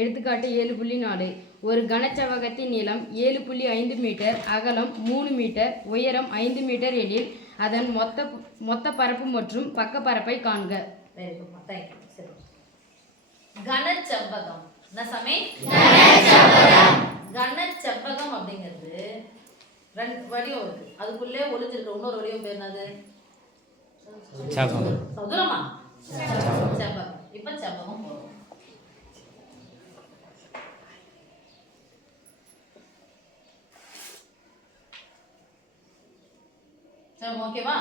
எடுத்துக்காட்டு 7.4. ஒரு கனச்செவ்வகத்தின் நீளம் 7.5 மீட்டர், அகலம் 3 மீட்டர், உயரம் 5 மீட்டர் எனில் அதன் மொத்த பரப்பு மற்றும் பக்க பரப்பை காண்க. கனச்செவ்வகம் கனச்செவ்வகம் அப்படிங்கிறது ரெண்டு வடிவம் இருக்கு. அதுக்குள்ளே ஒளிஞ்சிருக்க இன்னொரு வடிவம் பேர் என்னது? சதுரமா? செவ்வகம். இப்ப செவ்வகம் போறோம். ஓகேவா?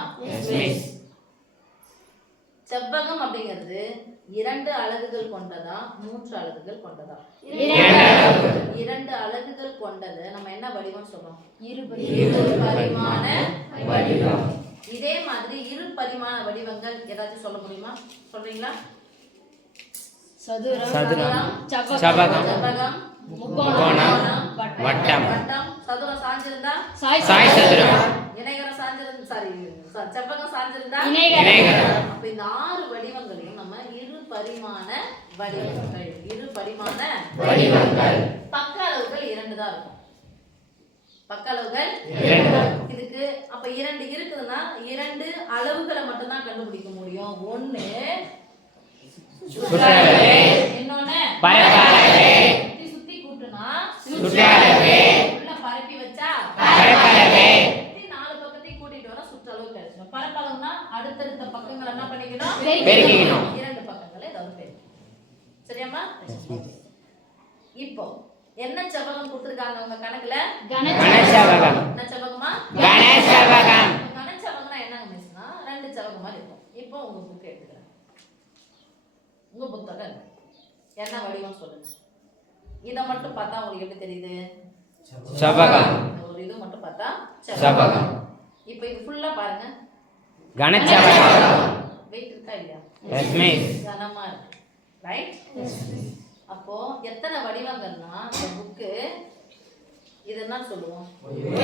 செவ்வகம் அப்படிங்கிறது 2 அலகுகள் கொண்டதா 3 அலகுகள் கொண்டதா? 2 அலகுகள் கொண்டது. நம்ம என்ன வடிவம் சொல்றோம்? இருபரிமாண வடிவம். இதே மாதிரி இருபரிமாண வடிவங்கள் ஏதாச்சும் சொல்ல முடியுமா? சொல்றீங்களா? சதுரம், செவ்வகம், முக்கோணம், வட்டம். சதுரம் சாஞ்சிருந்தா சாய் சதுரம், இணைகரம் சாஞ்சிருந்தா செவ்வகம் சாஞ்சிருந்தா இணைகரம். அப்ப இந்த 6 வடிவங்களையும் நம்ம இருபரிமாண வடிவங்கள். பக்க அளவுகள் 2 தான் இருக்கும். பக்க அளவுகள் 2. இதுக்கு அப்ப 2 இருக்குதுன்னா 2 அளவுகளை மட்டும் தான் கண்டுபிடிக்க முடியும். ஒண்ணு சுற்றளவு, இன்னொன்னு பரப்பளவு. சுத்தி கூட்டுனா சுற்றளவு, உள்ள பரப்பி வச்சா பரப்பளவு. 4 பக்கத்தையும் கூட்டிட்டு வர சுற்றளவு கிடைச்சிடும். பரப்பளவுனா அடுத்தடுத்த பக்கங்களை என்ன பண்ணிக்கணும்? பெருக்கிக்கணும். 2 பக்கங்களை ஏதாவது பெருக்கணும். சரியாமா? இப்போ என்ன செவ்வகம் கொடுத்திருக்காங்க உங்க கணக்குல? கனச்செவ்வகம். என்ன செவ்வகமா? கனச்செவ்வகம். கனச்செவ்வகம்னா என்னங்க மிஸ்னா 2 செவ்வகம் மாதிரி இருக்கும். இப்போ உங்க புக் எடுத்துக்கிறேன். உங்க புத்தகம் என்ன வடிவம் சொல்லுங்க. இத மட்டும் பார்த்தா உங்களுக்கு எப்படி தெரியுது? செவ்வகம். ஒரு இது மட்டும் பார்த்தா செவ்வகம். இப்போ இது ஃபுல்லா பாருங்க. கனச்செவ்வகம். வெயிட் இருக்கா இல்லையா? Yes miss. கனமா இருக்கு. ரைட்? எஸ். அப்போ எத்தனை வடிவங்கள்னா இந்த புக் இது என்ன சொல்லுவோம்?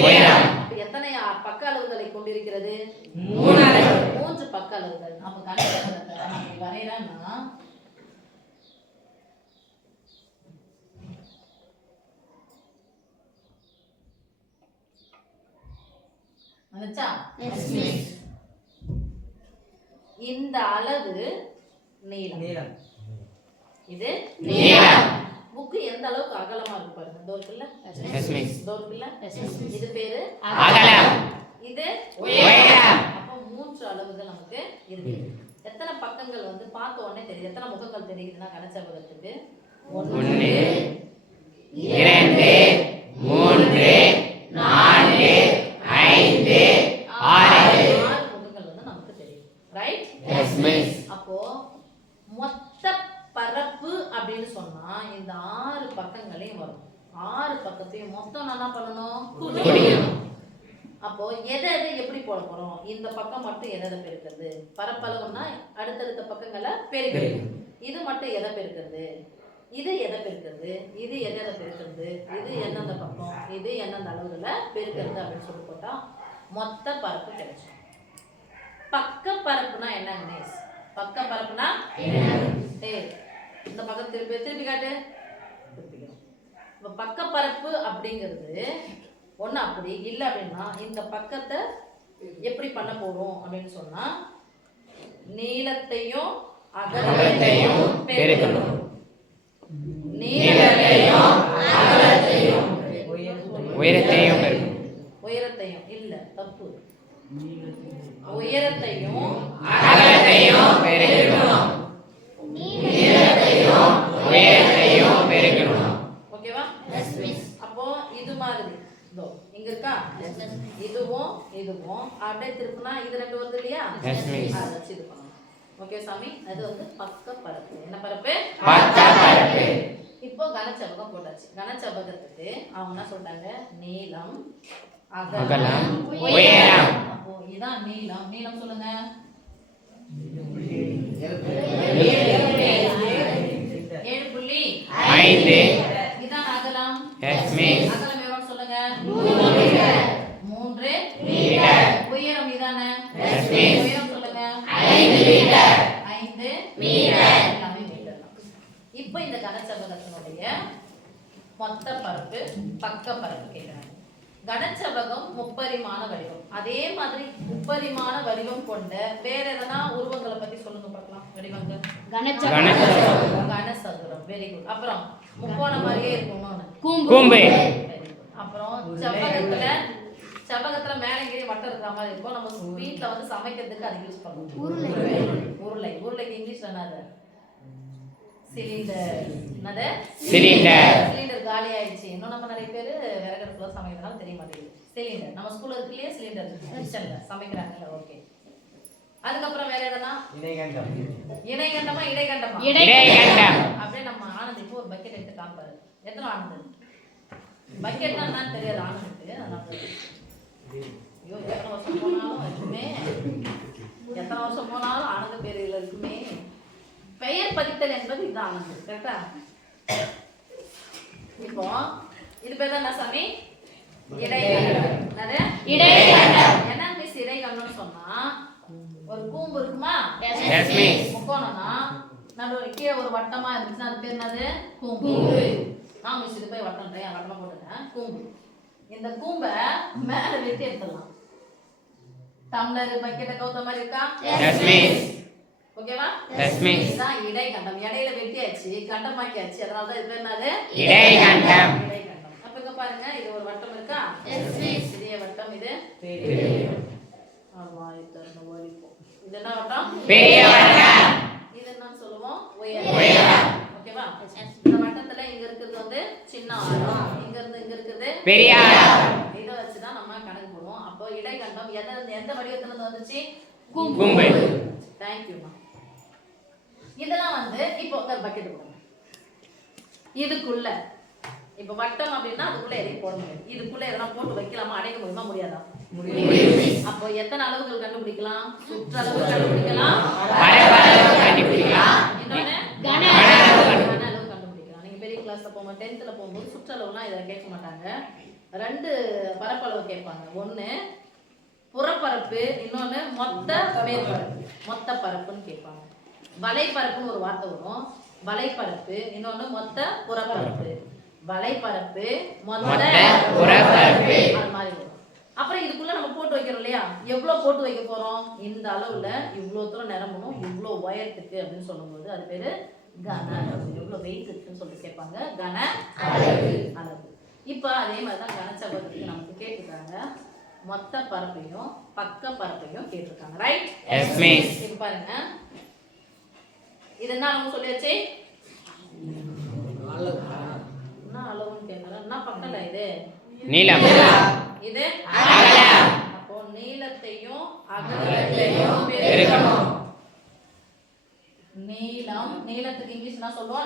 உயரம். அப்ப எத்தனை பக்க அளவுகளை கொண்டிருக்கிறது? 3 பக்க அளவுகள். அப்ப கனச்செவ்வகத்தை நான் இப்படி வரையறேன்னா வந்துச்சா? Yes miss. இந்த அளவு நீளம். இது நீளம். புக் எந்த அளவுக்கு அகலமா இருக்கு பாருங்க. இதோ இருக்குல்ல? Yes miss. இதோ இருக்குல்ல? Yes miss. இது பேரு அகலம். இது உயரம். அப்ப 3 அளவுகள் நமக்கு இருக்கு. எத்தனை பக்கங்கள் வந்து பார்த்த உடனே தெரியுது? எத்தனை முகங்கள் தெரியுதுன்னா கனச்செவ்வகத்துக்கு 1 2 3 4 5 6 முகங்கள் வந்து நமக்கு தெரியும். ரைட்? Yes miss. அப்போ மொத்த பரப்பு அப்படின்னு சொன்னா இந்த 6 பக்கங்களையும் வரும். 6 பக்கத்தையும் மொத்தம் என்ன பண்ணணும்? கூட்டணும். அப்போ எதை எப்படி போட போறோம்? இந்த பக்கம் மட்டும் எதை பெருக்கிறது? பரப்பளவுன்னா அடுத்தடுத்த பக்கங்களை பெருக்கிறது. இது மட்டும் எதை பெருக்கிறது? இது எதை பெருக்கிறது? இது எதை பெருக்கிறது? இது எந்தெந்த பக்கம்? இது எந்தெந்த அளவுகளை பெருக்கிறது அப்படின்னு சொல்லி போட்டா மொத்த பரப்பு கிடைக்கும். பக்க பரப்புனா என்னங்க மிஸ்? பக்க பரப்புனா இந்த பக்கம் திருப்பி காட்டு. இப்ப பக்க பரப்பு அப்படிங்கிறது ஒண்ணு அப்படி இல்லை அப்படின்னா இந்த பக்கத்தை எப்படி பண்ண போறோம் அப்படின்னு சொன்னா நீளத்தையும் அகலத்தையும் பெருக்கணும். நீளத்தையும் அகலத்தையும் உயரத்தையும் இல்ல தப்பு. உயரத்தையும் அகலத்தையும் பெருக்கணும். நீளத்தையும் உயரத்தையும் பெருக்கணும். ஓகேவா? S miss. அப்போ இது மாதிரி இதோ இங்க இருக்கா? இதுவும் அப்படியே திருப்பினா இது 2 வருது இல்லையா? Yes miss. அத வச்சு இது பண்ணணும். ஓகே சாமி. அது வந்து பக்க பரப்பு. என்ன பரப்பு? பக்க பரப்பு. இப்போ கனச்செவ்வகம் போட்டாச்சு. கனச்செவ்வகத்துக்கு அவங்க என்ன சொல்றாங்க? நீளம், அகலம், உயரம். அப்போ இதான் நீளம். நீளம் சொல்லுங்க. 7.5. இதான் அகலம். Yes miss. அகலம் எவ்வளவு சொல்லுங்க? 3 மீட்டர். உயரம் இதானே? Yes miss. உயரம் சொல்லுங்க. 5 மீட்டர். 5 மீட்டர். எல்லாமே மீட்டர் தான். இப்போ இந்த கனச்செவ்வகத்தை கனசெவகத்தினுடைய மொத்த பரப்பு பக்க பரப்பு கேட்கிறாங்க. கனசெவகம் முப்பரிமாண வடிவம். அதே மாதிரி முப்பரிமாண வடிவம் கொண்ட வேற எதனா உருவங்களை பத்தி சொல்லுங்க பார்க்கலாம். வடிவங்கள் கனசதுரம். Very good. அப்புறம் முக்கோண மாதிரியே இருக்கும் கூம்பு. அப்புறம் செவ்வகத்துல மேலே கீழே வட்டம் இருக்கிற மாதிரி இருக்கும். நம்ம வீட்ல வந்து சமைக்கிறதுக்கு அது யூஸ் பண்ணுவோம். உருளைக்கு இங்கிலீஷ்ல என்னது? சிலிண்டர். என்னது? சிலிண்டர் காலி ஆயிடுச்சு. இன்னும் நம்ம நிறைய பேர் விறகடுப்புல சமைக்கிறதுனால தெரிய மாட்டேங்குது. சிலிண்டர் நம்ம ஸ்கூல்ல இருக்குலயே சிலிண்டர் கிச்சன்ல சமைக்கிறாங்கல்ல. ஓகே. அதுக்கப்புறம் வேற எதனா? இணைகண்டமா அப்படியே நம்ம ஆனந்த் இப்போ ஒரு பக்கெட் எடுத்து காமிப்பாரு. எத்தனை ஆனந்த்? பக்கெட்னா என்னன்னு தெரியாது ஆனந்துக்கு. அதனால ஐயோ எத்தனை வருஷம் போனாலும் ஆனந்த பேரில் இருக்குமே. பெயர் பதித்தல் என்பது இது ஆனது. கரெக்டா? இப்போ இது பேர் தான் என்ன சாமி? இடைகண்டம். என்ன மிஸ் இடைகண்டம்னு சொன்னா ஒரு கூம்பு இருக்குமா? முக்கோணம்னா நடுவுல கீழே ஒரு வட்டமா இருந்துச்சுன்னா அது பேர் என்னது? கூம்பு. நான் மிஸ் இது போய் வட்டமா போட்டுட்டேன். கூம்பு. இந்த கூம்பை மேல வெட்டி எடுத்துடலாம். டம்ளர் பக்கெட்டை கவுத்த மாதிரி இருக்கா? ஓகேவா? இதுதான் இடைகண்டம். இடையில வெட்டியாச்சு, கண்டமாக்கியாச்சு. அதனாலதான் இது பேர் என்னது? இடைகண்டம். அப்ப இங்க பாருங்க, இது ஒரு வட்டம் இருக்கா? சிறிய வட்டம். இது ஆமா, இது என்ன வட்டம்? இது என்ன சொல்லுவோம்? உயரம். ஓகேவா? இந்த வட்டத்துல இங்க இருக்கிறது வந்து சின்ன ஆரம், இங்க இருக்கிறது பெரிய ஆரம். இத வச்சு தான் நம்ம கணக்கு போடுவோம். அப்போ இடைகண்டம் எந்த வடிவத்துல இருந்து வந்துச்சு? கூம்பு. थैंक यू மா. இதெல்லாம் வந்து இப்போ பக்கெட் போடுங்க. இதுக்குள்ள இப்போ வட்டம் அப்படினா அதுக்குள்ள எதையும் போட முடியாது. இதுக்குள்ள எதனா போட்டு வைக்கலாமா? அடைக்க முடியுமா? முடியாதா? முடியும். அப்போ எத்தனை அளவுகள் கண்டுபிடிக்கலாம்? சுற்றளவு கண்டுபிடிக்கலாம், பரப்பளவு கண்டுபிடிக்கலாம், இன்னொன்னு கன அளவு கண்டுபிடிக்கலாம். நீங்க பெரிய கிளாஸ்ல போங்க, 10th போகும்போது சுற்றளவுலாம் இத கேட்க மாட்டாங்க. ரெண்டு பரப்பளவு கேட்பாங்க. ஒன்னு புறப்பரப்பு, இன்னொன்னு மொத்த மேற்பரப்பு. மொத்த பரப்புன்னு கேட்பாங்க. வலைப்பரப்புன்னு ஒரு வார்த்தை வரும். வலைப்பரப்பு, இன்னொன்னு மொத்த புறப்பரப்பு. வலைப்பரப்பு, மொத்த புறப்பரப்பு, அது மாதிரி வரும். அப்புறம் இதுக்குள்ள நம்ம போட்டு வைக்கிறோம் இல்லையா? எவ்வளவு போட்டு வைக்க போறோம்? இந்த அளவுல இவ்வளவு தூரம் நிரம்பணும், இவ்வளவு உயரத்துக்கு அப்படின்னு சொல்லும்போது அது பேரு கன அளவு. எவ்வளவு வெயிட் இருக்குன்னு சொல்லிட்டு கேட்பாங்க. கன அளவு. இப்ப அதே மாதிரிதான் கனசெவகத்துக்கு நமக்கு கேட்டிருக்காங்க. மொத்த பரப்பையும் பக்க பரப்பையும் கேட்டிருக்காங்க. ரைட்? Yes miss. இப்ப பாருங்க, இது என்ன அளவு சொல்லியாச்சு? என்ன அளவுன்னு கேக்குறேன். என்ன பக்கல? இது நீளம், இது அகலம். அப்போ நீளத்தையும் அகலத்தையும் பெருக்கணும். நீளத்துக்கு இங்கிலீஷ் என்ன சொல்லுவோம்?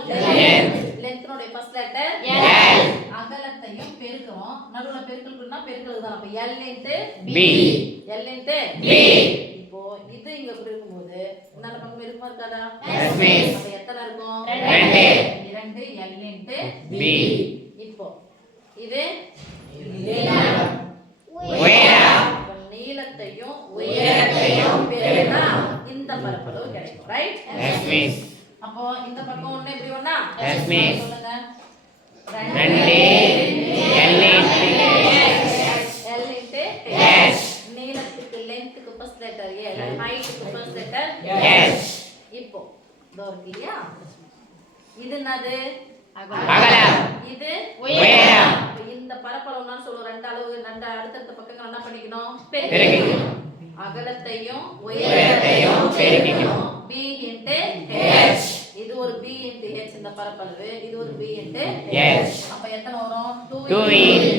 லென்த்னுடைய ஃபர்ஸ்ட் லெட்டர் L. அகலத்தையும் பெருக்குறோம். நடுவுல பெருக்கல்னா பெருக்கல் தான். அப்ப L into B. L into B. இப்போ இது இங்க இருக்கும்போது என்ன பக்கம் இருக்குமா இருக்காதா? Yes miss. அப்ப எத்தனை இருக்கும்? 2 L into B. இப்போ இது நீளம், உயரம். நீளத்தையும் உயரத்தையும் பெருக்கினா இந்த பரப்பளவு கிடைக்கும். ரைட்? Yes miss. அப்போ இந்த பக்கம் ஒண்ணு இப்படி ஒண்ணா? Yes miss. சொல்லுங்க. 2 L into S. நீளத்துக்கு லென்த்க்கு ஃபர்ஸ்ட் லெட்டர் L, ஹைட்க்கு ஃபர்ஸ்ட் லெட்டர் S. இப்போ தோர்க்கியா? இது என்னது? அகலம். இது உயரம். இந்த பரப்பளவுனா சொல்லுவோம். ரெண்டு அளவு ரெண்டு அடுத்தடுத்த பக்கங்கள் என்ன பண்ணிக்கணும்? பெருக்கிக்கணும். அகலத்தையும் உயரத்தையும் பெருக்கிக்கணும். B into H. இது ஒரு B into H இந்த பரப்பளவு. இது ஒரு B into H. அப்ப எத்தனை வரும்? 2 into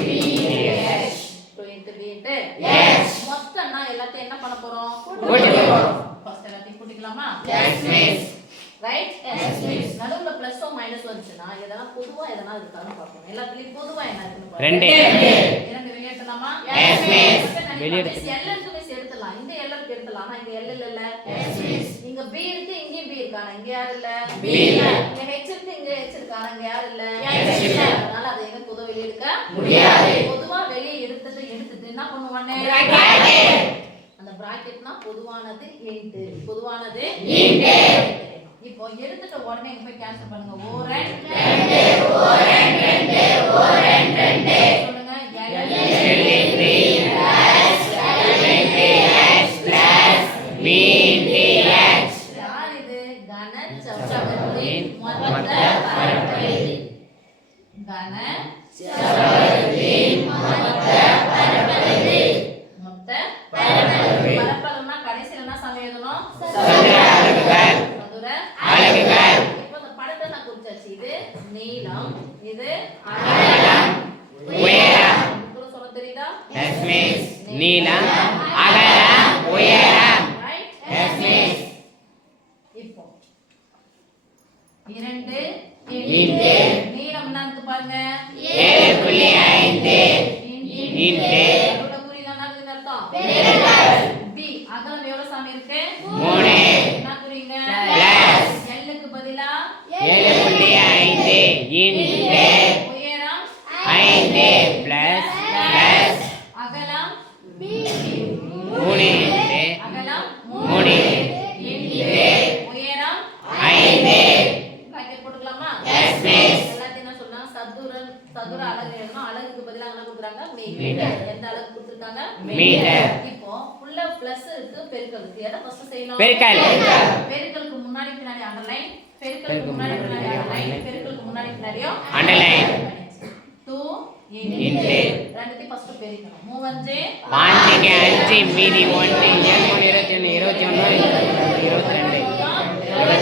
B into H. 2 into B into H. மொத்தம்னா எல்லாத்தையும் என்ன பண்ண போறோம்? கூட்டிக்கலாம். ஃபர்ஸ்ட் எல்லாத்தையும் கூட்டிக்கலாமா? Yes miss. Right? Yes miss. நடுவுல பிளஸ் ஓ மைனஸ் வந்துச்சுனா எதனா பொதுவா எதனா இருக்கான்னு பார்ப்போம். எல்லாத்துலயும் பொதுவா என்ன இருக்குன்னு பாருங்க. 2 வெளிய எடுத்துலாமா? Yes miss. வெளிய L இருக்கு மிஸ் எடுத்துலாம். இங்க L இருக்கு எடுத்துலாம். ஆனா இங்க L இல்ல. Yes miss. இங்க B இருக்கு, இங்க B இருக்கு. ஆனா இங்க யார் இல்ல? B இல்ல. இங்க H இருக்கு, இங்க H இருக்கு. ஆனா இங்க யார் இல்ல? H இல்ல. அதனால அதை எங்க பொதுவா வெளிய எடுக்க முடியாது. பொதுவா வெளிய எடுத்துட்டு என்ன பண்ணுவானே? பிராக்கெட். அந்த பிராக்கெட்னா பொதுவானது இன்டு. பொதுவானது இன்டு. இப்போ இப்போ எடுத்துட்ட உடனே இங்க போய் கேன்சல் பண்ணுங்க. ஓரன் சொல்லுங்க. யார் இது? கனச்சவகத்தின் மொத்த பரப்பளவு. கனச்சவகத்தின் மொத்த பரப்பளவுனா கடைசில என்ன சம எழுதணும்? சதுர அலகுகள். இப்போ இந்த படத்தை நான் குறிச்சாச்சு. இது நீளம், இது அகலம், உயரம். உங்களுக்கு சொல்ல தெரியுதா? Yes miss. நீளம், அகலம், உயரம். Right? Yes miss. இப்போ 2 இன்டு நீளம்னா இருக்கு பாருங்க. 7.5 இன்டு அதோட குறி என்ன இருக்குன்னு அர்த்தம்? B. அகலம் எவ்வளவு சாமி இருக்கு? 3 என்ன குறிங்க? பிளஸ் L க்கு பதிலா 7.5 இன்டு உயரம் 5 பிளஸ் அகலம் 3 இன்டு அகலம் 3 உயரம் 5. பிராக்கெட் போட்டுக்கலாமா? Yes miss. எல்லாத்தையும் என்ன சொல்லலாம்? சதுர அலகு எழுதணும். அலகுக்கு பதிலா என்ன கொடுக்குறாங்க? மீட்டர். எந்த அலகு கொடுத்திருக்காங்க? மீட்டர். இப்போ உள்ள பிளஸ் இருக்கு, பெருக்கல் இருக்கு. எதை ஃபர்ஸ்ட் செய்யணும்? பெருக்கல். பெருக்கலுக்கு முன்னாடி பின்னாடி அண்டர்லைன், பெருக்கலுக்கு முன்னாடி பின்னாடி அண்டர்லைன், பெருக்கலுக்கு முன்னாடி பின்னாடியும் அண்டர்லைன். 2 இன்டு ரெண்டுத்தையும் ஃபர்ஸ்ட் பெருக்கணும். 3 5 5 மீதி 1 21 22 ஒரு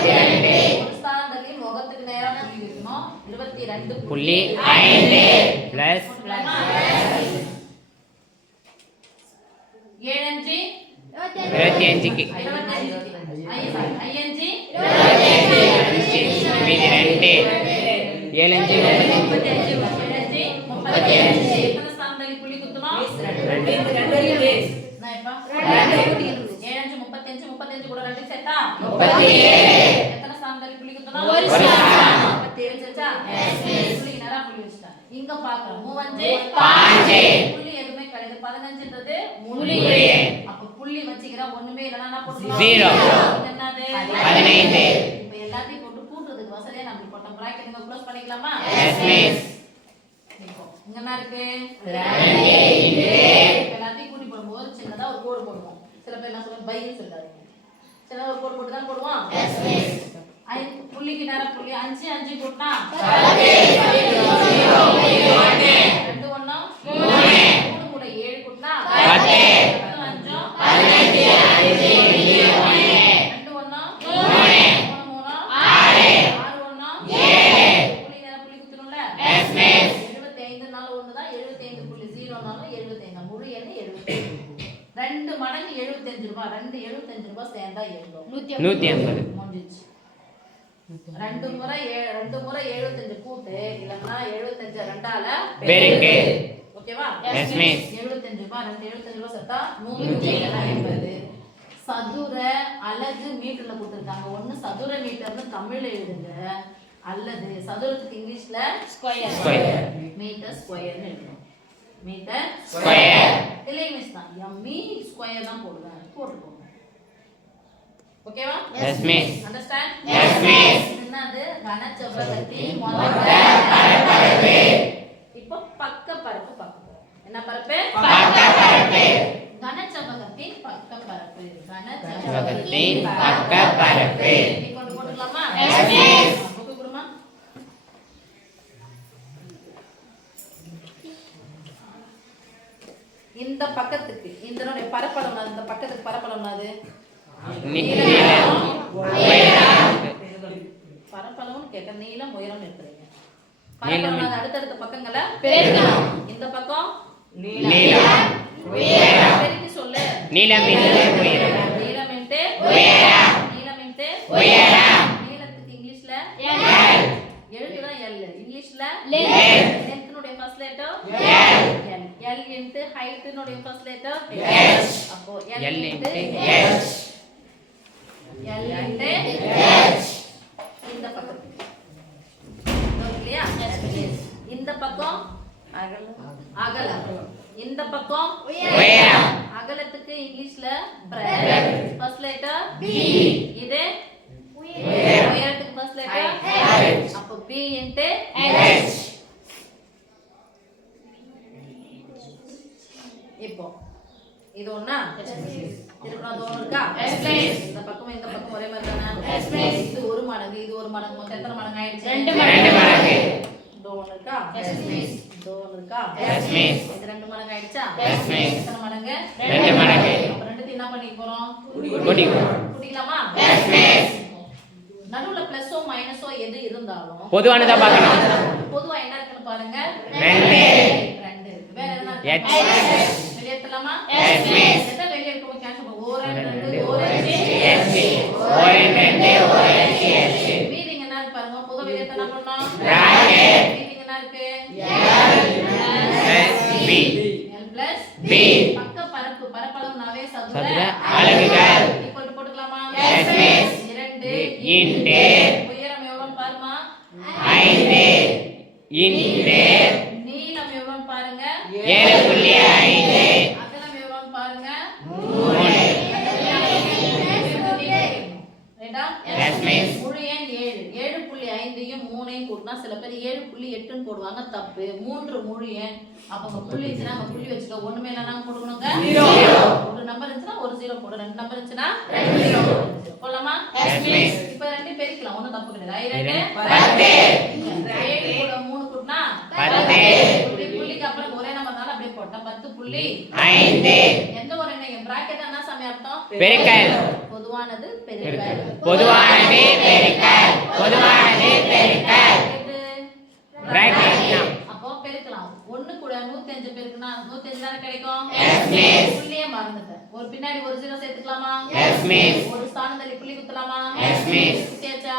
ஸ்தானத்துக்கு முகத்துக்கு நேரா புள்ளி வைக்கணும். 22 புள்ளி 5 பிளஸ் 7 25க்கு 25 மீதி 2 7 5 எத்தனை ஸ்தானத்துக்கு புள்ளி குத்தணும்? 2 நான் இப்ப 7 35 35 கூட 2 சேர்த்தா 37. எத்தனை ஸ்தானத்துக்கு புள்ளி குத்தணும்? ஒரு ஸ்தானம். 37 சேர்த்தா புள்ளிக்கு நேரா புள்ளி வச்சிட்டேன். இங்க பார்க்கறோம் 5 புள்ளி எதுவுமே கிடையாது. 15ன்றது புள்ளி. அப்ப புள்ளி வச்சிக்கிற ஒண்ணுமே இல்லனா என்ன போடலாம்? 0. இது என்னது? 15. இப்போ எல்லாத்தையும் போட்டு கூட்டுறதுக்கு வசதியா நம்ம போட்டோம். பிராக்கெட் இங்க க்ளோஸ் பண்ணிக்கலாமா? Yes miss. இப்போ இங்க என்ன இருக்கு? 2 எல்லாத்தையும் கூட்டி போடும்போது சின்னதா ஒரு கோடு போடுவோம். சில பேர் என்ன சொல்றாங்க? பைன்னு சொல்றாங்க. சின்னதா ஒரு கோடு போட்டு தான் போடுவோம். Yes miss. புள்ளிக்கு நேரா புள்ளி 5 5 கூட்டினா 2 1 3 கூட 7 கூட்டினா 10. 5 15 5 2 1 3 6 புள்ளி நேரா புள்ளி குத்தணும்ல? Yes miss. 75 நால ஒண்ணு தான். 75 புள்ளி 0 நாலும் 75 முழு எண் 75. 2 மடங்கு 75 ரூபாய். 2 75 ரூபாய் சேர்ந்தா எவ்வளவு? 150. முடிஞ்சிச்சு. 2 முறை 75 கூட்டு இல்லன்னா 75 ரெண்டால பெருக்கு. ஓகேவா? Yes miss. 75 ரூபாய் 2 75 ரூபாய் சேர்த்தா 150. சதுர அலகு மீட்டர்ல கொடுத்திருக்காங்க. ஒண்ணு சதுர மீட்டர்னு தமிழ்ல எழுதுங்க, அல்லது சதுரத்துக்கு இங்கிலீஷ்ல ஸ்கொயர். மீட்டர் ஸ்கொயர்னு எழுதணும். Metre square. இல்லை மிஸ் தான் எம்மி ஸ்கொயர் தான் போடுவேன். போட்டுக்கோங்க. ஓகேவா? Yes miss. Understand? Yes miss. என்னது? கனச்செவ்வகத்தின் மொத்த பரப்பளவு. இப்போ பக்க பரப்பு பார்க்க போறோம். என்ன பரப்பு? பக்க பரப்பு. கனச்செவ்வகத்தின் பக்க பரப்பு. கனச்செவ்வகத்தின் பக்க பரப்பு. நீ கொண்டு போட்டுக்கலாமா? Yes miss. புக்கு கொடுமா. இந்த பக்கத்துக்கு இதனுடைய பரப்பளவு இந்த பக்கத்துக்கு பரப்பளவு அது நீளம் உயரம். பரப்பளவுன்னு கேட்க நீளம் உயரம் இருக்கிறீங்க. நீளம் பரப்பளவு அடுத்தடுத்த பக்கங்களை பெருக்கணும். இந்த பக்கம் நீளம் உயரம். பெருக்கி சொல்லு. நீளம் இன்டு உயரம். நீளம் இன்டு உயரம். நீளம் இன்டு உயரம். நீளத்துக்கு இங்கிலீஷ்ல L. எழுதுனா L. இங்கிலீஷ்ல Length. லென்த்னுடைய first letter L. L into ஹைட்னுடைய ஃபர்ஸ்ட் லெட்டர் H. அப்போ L L into into H. L into H. இந்த பக்கம் ஓகேயா? இந்த பக்கம் அகலம். இந்த பக்கம் உயரம். அகலத்துக்கு இங்கிலீஷ்ல Breadth. First letter B. இது உயரத்துக்கு ஃபர்ஸ்ட் லெட்டர் அப்ப P into H. இப்போ இது ஒண்ணா திருப்பலாம் அது ஒண்ணு இருக்கா இந்த பக்கம் ஒரே மாதிரி தானே இது ஒரு மடங்கு இது ஒரு மடங்கு மொத்தம் எத்தனை மடங்கு ஆயிடுச்சு 2 மடங்கு இது ஒண்ணு இருக்கா இது ஒண்ணு இருக்கா இது 2 மடங்கு ஆயிடுச்சா எத்தனை மடங்கு 2 மடங்கு அப்ப ரெண்டுத்தையும் என்ன பண்ணிக்க போறோம் கூட்டிக்கலாமா நடுவுல பிளஸோ மைனஸோ எது இருந்தாலும் பொதுவானதா பார்க்கணும். பொதுவா என்ன இருக்குன்னு பாருங்க 2 இருக்கு வேற என்ன வெளியேத்தலாமா எதை வெளிய எடுக்கணும் கேன்சல் பண்ணுங்க மீதிங்க என்ன இருக்கு பாருங்க பொதுவா வெளியேத்த என்ன பண்ணோம் மீதிங்க என்ன இருக்கு L plus B பக்க பரப்பு பரப்பளவுனாவே சதுர அலகுகள் ஈக்குவல் போட்டுக்கலாமா 2 இன்டு உயரம் எவ்வளவுன்னு பாருமா 5 இன்டு நீளம் எவ்வளவுன்னு பாருங்க 7.5 அகலம் எவ்வளவுன்னு பாருங்க 3. ரைட்டா Yes, miss. முழு எண் 7 7.5யும் 3யும் கூட்டினா சில பேர் 7.8ன்னு போடுவாங்க தப்பு 3 முழு எண் அப்ப உங்க புள்ளி இருந்துச்சுன்னா நம்ம புள்ளி வச்சுக்க ஒண்ணுமே இல்லைன்னா போட்டுக்கணுங்க 0 ஒரு நம்பர் இருந்துச்சுன்னா ஒரு 0 போடு ரெண்டு நம்பர் இருந்துச்சுன்னா 2 0 போடலாமா இப்போ ரெண்டு பெருக்கலாம் ஒண்ணும் தப்பு கிடையாது 7 கூட 3 கூட்டினா 10 புள்ளிக்கு அப்புறம் ஒரே நம்பர்னால அப்படியே போட்டா 10.5 எந்த ஒரு எண்ணெய் பிராக்கெட் என்ன சாமி அர்த்தம் பெருக்கல் பொதுவானது பெருக்கல் பொதுவானது பெருக்கல் பிராக்கெட் அப்போ பெருக்கலாம் 1 கூட 105 பெருக்குனா 105 தான கிடைக்கும் புள்ளியே மறந்துட்டேன் ஒரு பின்னாடி ஒரு 0 சேர்த்துக்கலாமா ஒரு ஸ்தானம் தள்ளி புள்ளி குத்தலாமா குத்தியாச்சா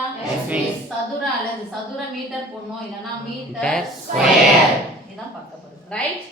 சதுர அலகு சதுர மீட்டர் போடணும் இல்லனா மீட்டர் ஸ்கொயர் இதான் பக்கப்படுது ரைட்